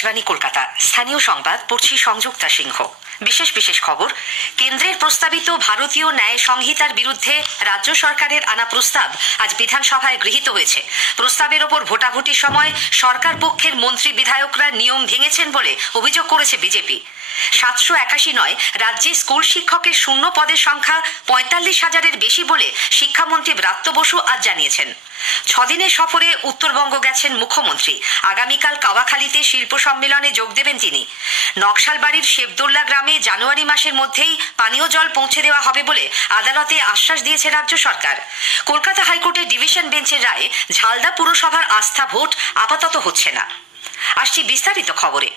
আকাশবাণী কলকাতা। স্থানীয় সংবাদ, পড়ছি সংযুক্তা সিংহ। বিশেষ বিশেষ খবর, কেন্দ্রের প্রস্তাবিত ভারতীয় ন্যায় সংহিতার বিরুদ্ধে রাজ্য সরকারের আনা প্রস্তাব আজ বিধানসভায় গৃহীত হয়েছে। প্রস্তাবের ওপর ভোটাভুটির সময় সরকার পক্ষের মন্ত্রী বিধায়করা নিয়ম ভেঙেছেন বলে অভিযোগ করেছে বিজেপি। সাতশো একাশি নয়। রাজ্যে স্কুল শিক্ষকের শূন্য পদের সংখ্যা পঁয়তাল্লিশ হাজারের বেশি বলে শিক্ষামন্ত্রী ব্রাত্য বসু আজ জানিয়েছেন। ছদিনের সফরে উত্তরবঙ্গ গেছেন মুখ্যমন্ত্রী। আগামীকাল কাওয়াখালীতে শিল্প সম্মেলনে যোগ দেবেন তিনি। নকশালবাড়ির শেবদুল্লা গ্রামে জানুয়ারি মাসের মধ্যেই পানীয় জল পৌঁছে দেওয়া হবে বলে আদালতে আশ্বাস দিয়েছে রাজ্য সরকার। কলকাতা হাইকোর্টের ডিভিশন বেঞ্চের রায়ে ঝালদা পুরসভার আস্থা ভোট আপাতত হচ্ছে না। আসছি বিস্তারিত খবরে।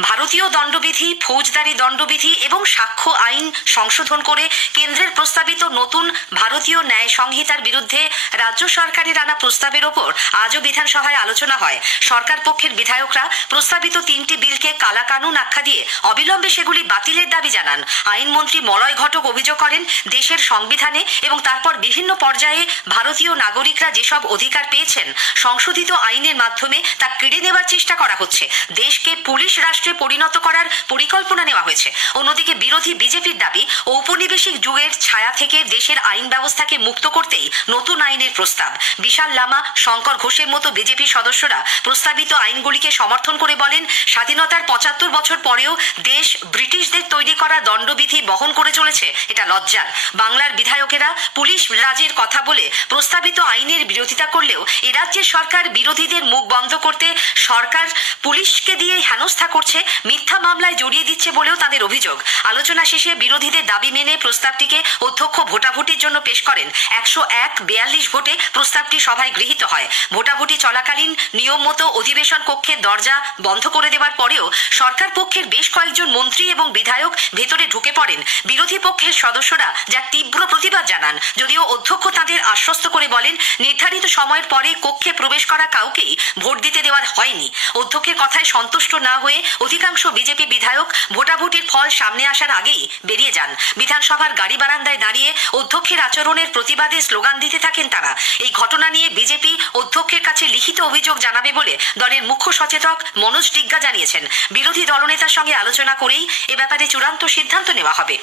ভারতীয় দণ্ডবিধি, ফৌজদারি দণ্ডবিধি এবং সাক্ষ্য আইন সংশোধন করে কেন্দ্রের প্রস্তাবিত নতুন ভারতীয় ন্যায় সংহিতার বিরুদ্ধে রাজ্য সরকারের আনা প্রস্তাবের ওপর আজও বিধানসভায় আলোচনা হয়। সরকার পক্ষের বিধায়করা প্রস্তাবিত তিনটি বিলকে কালাকানুন আখ্যা দিয়ে অবিলম্বে সেগুলি বাতিলের দাবি জানান। আইনমন্ত্রী মলয় ঘটক অভিযোগ করেন, দেশের সংবিধানে এবং তারপর বিভিন্ন পর্যায়ে ভারতীয় নাগরিকরা যেসব অধিকার পেয়েছেন, সংশোধিত আইনের মাধ্যমে তা কেড়ে নেওয়ার চেষ্টা করা হচ্ছে। দেশকে পুলিশ রাষ্ট্রে পরিণত করার পরিকল্পনা নেওয়া হয়েছে। অন্যদিকে বিরোধী বিজেপির দাবি, ঔপনিবেশিক যুগের ছায়া থেকে দেশের আইন ব্যবস্থাকে মুক্ত করতেই নতুন আইনের প্রস্তাব। বিশাল লামা, শঙ্কর ঘোষের মতো বিজেপি সদস্যরা প্রস্তাবিত আইনগুলিকে সমর্থন করে বলেন, স্বাধীনতার পঁচাত্তর বছর পরেও দেশ ব্রিটিশদের তৈরি করা দণ্ডবিধি বহন করে চলেছে, এটা লজ্জার। বাংলার বিধায়কেরা পুলিশ রাজের কথা বলে প্রস্তাবিত আইনের বিরোধিতা করলেও এ রাজ্যের সরকার বিরোধীদের মুখ বন্ধ করতে সরকার পুলিশকে দিয়ে হেনস্থা করছে মিথ্যা মামলায় জড়িয়ে দিচ্ছে বলেও তাদের অভিযোগ। আলোচনা শেষে বিরোধীদের দাবি মেনে প্রস্তাবটিকে অধ্যক্ষ ভোটাভুটির জন্য পেশ করেন। একশো এক বেয়াল্লিশ ভোটে প্রস্তাবটি সভায় গৃহীত হয়। ভোটাভুটি চলাকালীন নিয়ম মতো অধিবেশন কক্ষের দরজা বন্ধ করে দেওয়ার পরেও সরকার পক্ষের বেশ কয়েকজন মন্ত্রী এবং বিধায়ক ভেতরে ঢুকে পড়েন। বিরোধী পক্ষের সদস্যরা যার তীব্র প্রতিবাদ জানান, যদিও অধ্যক্ষ তাদের আশ্বস্ত করে বলেন, নির্ধারিত সময়ের পরে কক্ষে প্রবেশ করা কাউকেই ভোট দিতে দেওয়া হয়নি। অধ্যক্ষের কথায় সন্তুষ্ট না হয়ে অধিকাংশ বিজেপি বিধায়ক ভোটাভুটির ফল সামনে আসার আগেই বেরিয়ে যান। বিধানসভার গাড়ি বারান্দায় দাঁড়িয়ে অধ্যক্ষের আচরণের প্রতিবাদে স্লোগান দিতে থাকেন তারা। এই ঘটনা নিয়ে বিজেপি অধ্যক্ষের কাছে লিখিত অভিযোগ জানাবে বলে দলের মুখ্য সচেতক মনোজ ডিগ্গা জানিয়েছেন। বিরোধী দলনেতার সঙ্গে আলোচনা করেই এ ব্যাপারে চূড়ান্ত সিদ্ধান্ত নেওয়া হবে।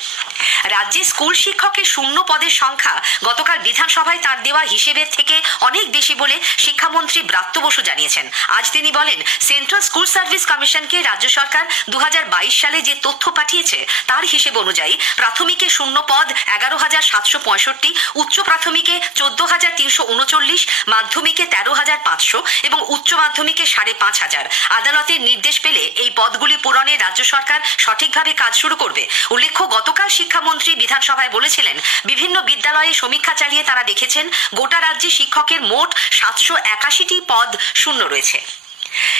রাজ্যে স্কুল শিক্ষকের শূন্য পদের সংখ্যা গতকাল বিধানসভায় তার দেওয়া হিসেবের থেকে অনেক বেশি বলে শিক্ষামন্ত্রী ব্রাত্য বসু জানিয়েছেন। আজ তিনি বলেন, সেন্ট্রাল স্কুল সার্ভিস কমিশনকে রাজ্য সরকার দু হাজার বাইশ সালে যে তথ্য পাঠিয়েছে তার হিসেব অনুযায়ী প্রাথমিকে শূন্য পদ এগারো হাজার সাতশো পঁয়ষট্টি, উচ্চ প্রাথমিকে চোদ্দ হাজার তিনশো উনচল্লিশ, মাধ্যমিকে তেরো হাজার পাঁচশো এবং উচ্চ মাধ্যমিকে সাড়ে পাঁচ হাজার। আদালতের নির্দেশ পেলে এই পদগুলি পূরণে রাজ্য সরকার সঠিকভাবে কাজ শুরু করবে। উল্লেখ্য, গতকাল শিক্ষামন্ত্রী বিধানসভায় বলেছিলেন, বিভিন্ন বিদ্যালয়ে সমীক্ষা চালিয়ে তারা দেখেছেন, গোটা রাজ্যে শিক্ষকের মোট সাতশো একাশিটি পদ শূন্য রয়েছে।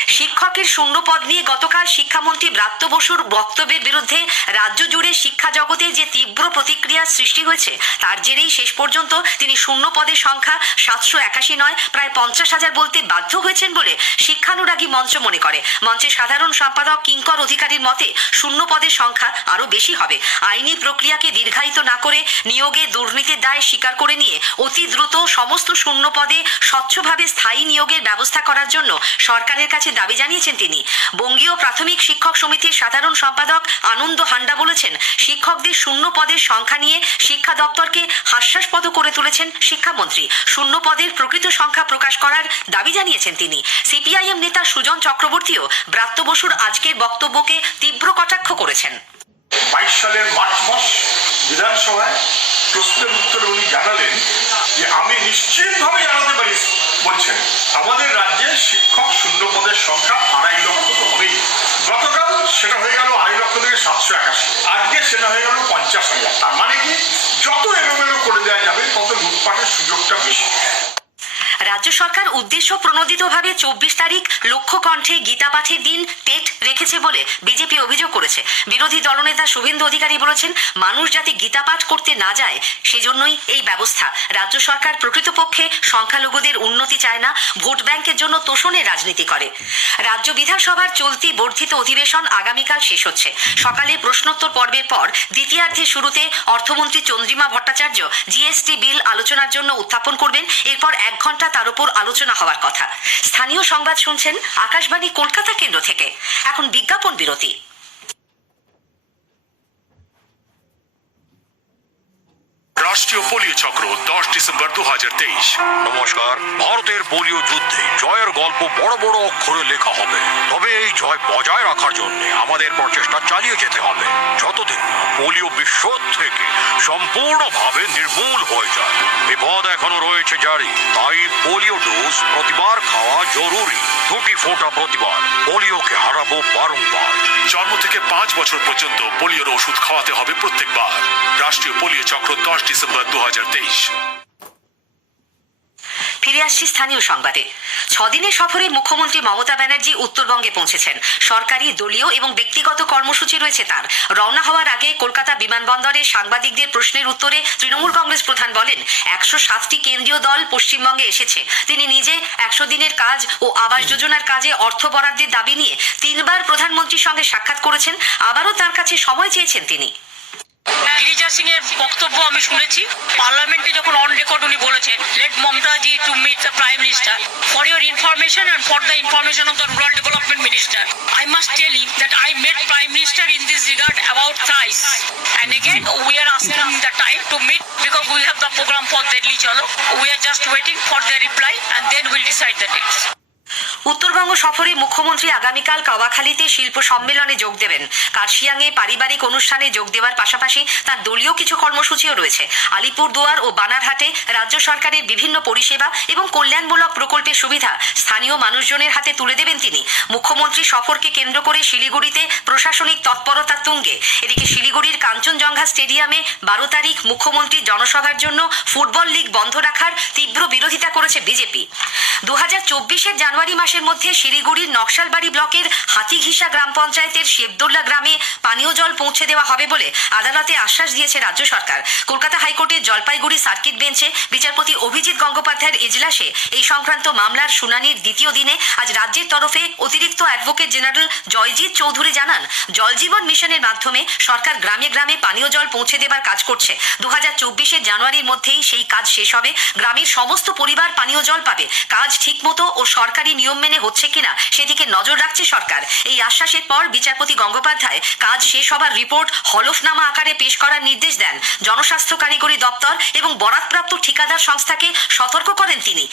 শিক্ষকের শূন্য পদ নিয়ে গতকাল শিক্ষামন্ত্রী ব্রাত্য বসুর বক্তব্যের বিরুদ্ধে রাজ্য জুড়ে শিক্ষা জগতে যে তীব্র প্রতিক্রিয়ার সৃষ্টি হয়েছে, তার জেরেই শেষ পর্যন্ত তিনি শূন্য পদের সংখ্যা সাতশো একাশি নয়, প্রায় পঞ্চাশ হাজার বলতে বাধ্য হয়েছেন বলে শিক্ষানুরাগী মঞ্চ মনে করে। মঞ্চের সাধারণ সম্পাদক কিঙ্কর অধিকারীর মতে শূন্য পদের সংখ্যা আরও বেশি হবে। আইনি প্রক্রিয়াকে দীর্ঘায়িত না করে নিয়োগে দুর্নীতির দায় স্বীকার করে নিয়ে অতি দ্রুত সমস্ত শূন্য পদে স্বচ্ছভাবে স্থায়ী নিয়োগের ব্যবস্থা করার জন্য সরকারের কাছে দাবি জানিয়েছেন তিনি। বঙ্গীয় প্রাথমিক শিক্ষক সমিতির সাধারণ সম্পাদক আনন্দ হান্ডা বলেছেন, শিক্ষকদের শূন্য পদের সংখ্যা নিয়ে শিক্ষা দপ্তরকে হাস্যাস্পদ করে তুলেছেন শিক্ষামন্ত্রী। শূন্য পদের প্রকৃত সংখ্যা প্রকাশ করার দাবি জানিয়েছেন তিনি। সিপিআইএম নেতা সুজন চক্রবর্তীও ব্রাত্য বসুর আজকের বক্তব্যকে তীব্র কটাক্ষ করেছেন। বাইশ সালের মার্চ মাস বিধানসভায় প্রশ্নের উত্তরে উনি জানালেন যে আমি নিশ্চিতভাবে জানাতে পারি বলছেন। আমাদের রাজ্যে শিক্ষক শূন্য পদের সংখ্যা আড়াই লক্ষ তো হবেই। গতকাল সেটা হয়ে গেল আড়াই লক্ষ থেকে সাতশো একাশি। আজকে সেটা হয়ে গেল পঞ্চাশ হাজার। তার মানে কি, যত এলোমেলো করে দেওয়া যাবে, তত লুটপাটের সুযোগটা বেশি। রাজ্য সরকার উদ্দেশ্য প্রণোদিতভাবে চব্বিশ তারিখ লক্ষ্য কণ্ঠে গীতা পাঠের দিন টেট রেখেছে বলে বিজেপি অভিযোগ করেছে। বিরোধী দলনেতা শুভেন্দু অধিকারী বলেছেন, মানুষ যাতে গীতা পাঠ করতে না যায়, সেজন্যই এই ব্যবস্থা। রাজ্য সরকার প্রকৃতপক্ষে সংখ্যালঘুদের উন্নতি চায় না, ভোট ব্যাংকের জন্য তোষণের রাজনীতি করে। রাজ্য বিধানসভার চলতি বর্ধিত অধিবেশন আগামীকাল শেষ হচ্ছে। সকালে প্রশ্নোত্তর পর্বের পর দ্বিতীয়ার্ধে শুরুতে অর্থমন্ত্রী চন্দ্রিমা ভট্টাচার্য জিএসটি বিল আলোচনার জন্য উত্থাপন করবেন। এরপর এক ঘণ্টা তার উপর আলোচনা হওয়ার কথা। স্থানীয় সংবাদ শুনছেন আকাশবাণী কলকাতা কেন্দ্র থেকে। এখন বিজ্ঞাপন বিরতি। রাষ্ট্রীয় পোলিও চক্র দশ ডিসেম্বর দু হাজার তেইশ। নমস্কার। ভারতের পোলিও যুদ্ধে জয়ের গল্প বড় বড় অক্ষরে লেখা হবে। তবে এই জয় বজায় রাখার জন্য আমাদের প্রচেষ্টা চালিয়ে যেতে হবে। যতদিন পোলিও বিশ্ব থেকে সম্পূর্ণভাবে নির্মূল হয়ে যায়। বিপদ এখনও রয়েছে জারি। তাই পোলিও ডোজ প্রতিবার খাওয়া জরুরি। দুটি ফোঁটা প্রতিবার পোলিওকে হারাবো বারংবার। জন্ম থেকে পাঁচ বছর পর্যন্ত পোলিওর ওষুধ খাওয়াতে হবে প্রত্যেকবার। রাষ্ট্রীয় পোলিও চক্র দশ ডিসেম্বর দু ফিরে আসছি স্থানীয় সংবাদে। ছদিনের সফরে মুখ্যমন্ত্রী মমতা ব্যানার্জি উত্তরবঙ্গে পৌঁছেছেন। সরকারি, দলীয় এবং ব্যক্তিগত কর্মসূচি রয়েছে তার। রওনা হওয়ার আগে কলকাতা বিমানবন্দরে সাংবাদিকদের প্রশ্নের উত্তরে তৃণমূল কংগ্রেস প্রধান বলেন, একশো সাতটি কেন্দ্রীয় দল পশ্চিমবঙ্গে এসেছে। তিনি নিজে একশো দিনের কাজ ও আবাস যোজনার কাজে অর্থ বরাদ্দের দাবি নিয়ে তিনবার প্রধানমন্ত্রীর সঙ্গে সাক্ষাৎ করেছেন। আবারও তার কাছে সময় চেয়েছেন তিনি। গিরিজা সিং এর বক্তব্য আমি শুনেছি পার্লামেন্টে যখন অন রেকর্ড উনি বলেছেন let Mamataji to meet the prime minister for your information and for the information of the rural development minister I must tell you that I met prime minister in this regard about thrice and again, we are asking the time to meet because we have the program for Delhi, Chalo. We are just waiting for their reply and then we'll decide the dates. Uttarbanga সফরে মুখ্যমন্ত্রী আগামীকাল কাওয়াখালীতে শিল্প সম্মেলনে যোগ দেবেন। কার্শিয়াংয়ে পারিবারিক অনুষ্ঠানে যোগ দেওয়ার পাশাপাশি তার দলীয় কিছু কর্মসূচিও রয়েছে। আলিপুরদুয়ার ও বানারহাটে রাজ্য সরকারের বিভিন্ন পরিষেবা এবং কল্যাণমূলক প্রকল্পের সুবিধা স্থানীয় মানুষজনের হাতে তুলে দেবেন তিনি। মুখ্যমন্ত্রী সফরকে কেন্দ্র করে শিলিগুড়িতে প্রশাসনিক তৎপরতা তুঙ্গে। এদিকে শিলিগুড়ির কাঞ্চনজঙ্ঘা স্টেডিয়ামে বারো তারিখ মুখ্যমন্ত্রী জনসভার জন্য ফুটবল লিগ বন্ধ রাখার তীব্র বিরোধিতা করেছে বিজেপি। দু হাজার জানুয়ারি মাসের মধ্যে শিলিগুড়ির নকশালবাড়ি ব্লকের হাতিঘিসা গ্রাম পঞ্চায়েতের শেবদোল্লা গ্রামে পানীয় জল পৌঁছে দেওয়া হবে বলে আদালতে আশ্বাস দিয়েছে রাজ্য সরকার। কলকাতা হাইকোর্টের জলপাইগুড়ি সার্কিট বেঞ্চে বিচারপতি অভিজিৎ গঙ্গোপাধ্যায়ের এজলাসে এই সংক্রান্ত মামলার শুনানির দ্বিতীয় দিনে আজ রাজ্যের তরফে অতিরিক্ত অ্যাডভোকেট জেনারেল জয়জিৎ চৌধুরী জানান জলজীবন মিশনের মাধ্যমে সরকার গ্রামে গ্রামে পানীয় জল পৌঁছে দেবার কাজ করছে। দু হাজার জানুয়ারির মধ্যেই সেই কাজ শেষ হবে। গ্রামের সমস্ত পরিবার পানীয় জল পাবে। কাজ ঠিকমতো ও সরকারি নিয়ম মেনে হচ্ছে কিনা সেদিকে নজর রাখছে সরকার। এই আশ্বাসের পর বিচারপতি গঙ্গোপাধ্যায় কাজ শেষ হবার রিপোর্ট হলফনামা আকারে পেশ করার নির্দেশ দেন। জনস্বাস্থ্য কারিগরি দপ্তর এবং বরাদপ্রাপ্ত ঠিকাদার সংস্থাকে সতর্ক করেন তিনি।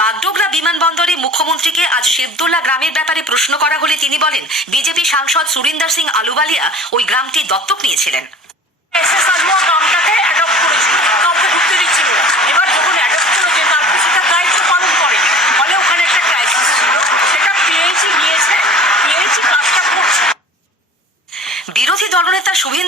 বাগডোগরা বিমানবন্দরে মুখ্যমন্ত্রীকে আজ শেবদোল্লা গ্রামের ব্যাপারে প্রশ্ন করা হলে তিনি বলেন, বিজেপি সাংসদ সুরিন্দর সিং আলুবালিয়া ওই গ্রামটি দত্তক নিয়েছিলেন।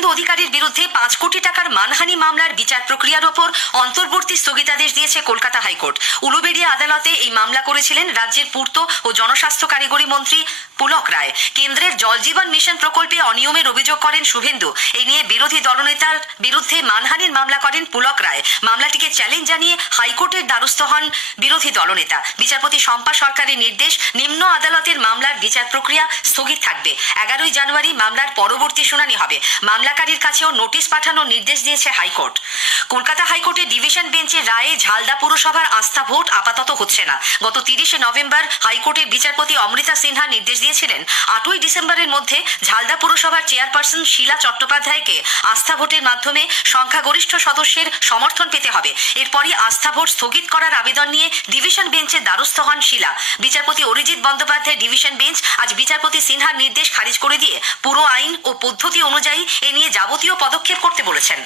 শুভেন্দু অধিকারীর বিরুদ্ধে পাঁচ কোটি টাকার মানহানি মামলার বিচার প্রক্রিয়ার ওপর অন্তর্বর্তী স্থগিতাদেশ দিয়েছে কলকাতা হাইকোর্ট। উলুবেড়িয়া আদালতে এই মামলা করেছিলেন রাজ্যের পূর্ত ও জনস্বাস্থ্য কারিগরি মন্ত্রী পুলক রায়। কেন্দ্রের জলজীবন মিশন প্রকল্পে অনিয়মের অভিযোগ করেন শুভেন্দু। এই নিয়ে বিরোধী দলনেতার বিরুদ্ধে মানহানির মামলা করেন পুলক রায়। মামলাটিকে চ্যালেঞ্জ জানিয়ে হাইকোর্টের দ্বারস্থ হন বিরোধী দলনেতা। বিচারপতি শম্পা সরকারের নির্দেশ, নিম্ন আদালতের মামলার বিচার প্রক্রিয়া স্থগিত থাকবে। এগারোই জানুয়ারি মামলার পরবর্তী শুনানি হবে। মামলাকারীর কাছেও নোটিশ পাঠানোর নির্দেশ দিয়েছে হাইকোর্ট। কলকাতা হাইকোর্টের ডিভিশন বেঞ্চের রায়ে ঝালদা পুরসভার আস্থা ভোট আপাতত হচ্ছে না। গত তিরিশে নভেম্বর হাইকোর্টের বিচারপতি অমৃতা সিনহা নির্দেশ দিয়েছিলেন, আটই ডিসেম্বরের মধ্যে ঝালদা পুরসভার চেয়ারপারসন শিলা চট্টোপাধ্যায়কে আস্থা ভোটের মাধ্যমে সংখ্যাগরিষ্ঠ সদস্যের সমর্থন পেতে হবে। এরপরই আস্থা ভোট স্থগিত করার আবেদন নিয়ে ডিভিশন বেঞ্চের দ্বারস্থ হন শিলা। বিচারপতি অরিজিৎ বন্দ্যোপাধ্যায় ডিভিশন বেঞ্চ আজ বিচারপতি সিনহার নির্দেশ খারিজ করে দিয়ে পুরো আইন ও পদ্ধতি অনুযায়ী এ নিয়ে যাবতীয় পদক্ষেপ করতে বলেছেন।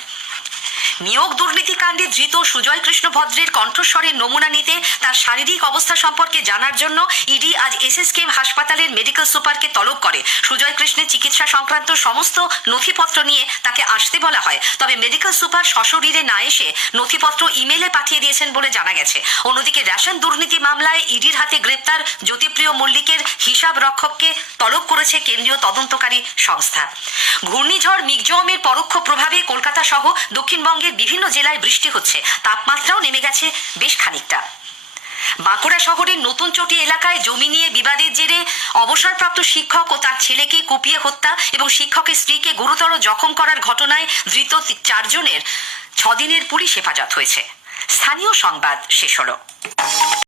নিয়োগ দুর্নীতি কাণ্ডে ধৃত সুজয় কৃষ্ণ ভদ্রের কণ্ঠস্বরের নমুনা নিতে তার শারীরিক অবস্থা সম্পর্কে জানার জন্য ইডি আজ এসএসকেএম হাসপাতালের মেডিকেল সুপারকে তলব করে। সুজয় কৃষ্ণের চিকিৎসা সংক্রান্ত সমস্ত নথিপত্র নিয়ে তাকে আসতে বলা হয়। তবে মেডিকেল সুপার সশরীরে না এসে নথিপত্র ইমেলে পাঠিয়ে দিয়েছেন বলে জানা গেছে। অন্যদিকে রেশন দুর্নীতি মামলায় ইডির হাতে গ্রেপ্তার জ্যোতিপ্রিয় মল্লিকের হিসাব রক্ষককে তলব করেছে কেন্দ্রীয় তদন্তকারী সংস্থা। ঘূর্ণিঝড় মিগজমের পরোক্ষ প্রভাবে কলকাতা সহ দক্ষিণবঙ্গের বিভিন্ন জেলায় বৃষ্টি হচ্ছে। তাপমাত্রাও নেমে গেছে বেশ খানিকটা। বাঁকুড়া শহরের নতুন চটি এলাকায় জমি নিয়ে বিবাদের জেরে অবসরপ্রাপ্ত শিক্ষক ও তার ছেলেকে কুপিয়ে হত্যা এবং শিক্ষকের স্ত্রীকে গুরুতর জখম করার ঘটনায় ধৃত চারজনের ছদিনের পুলিশ হেফাজত হয়েছে। স্থানীয় সংবাদ শেষ হলো।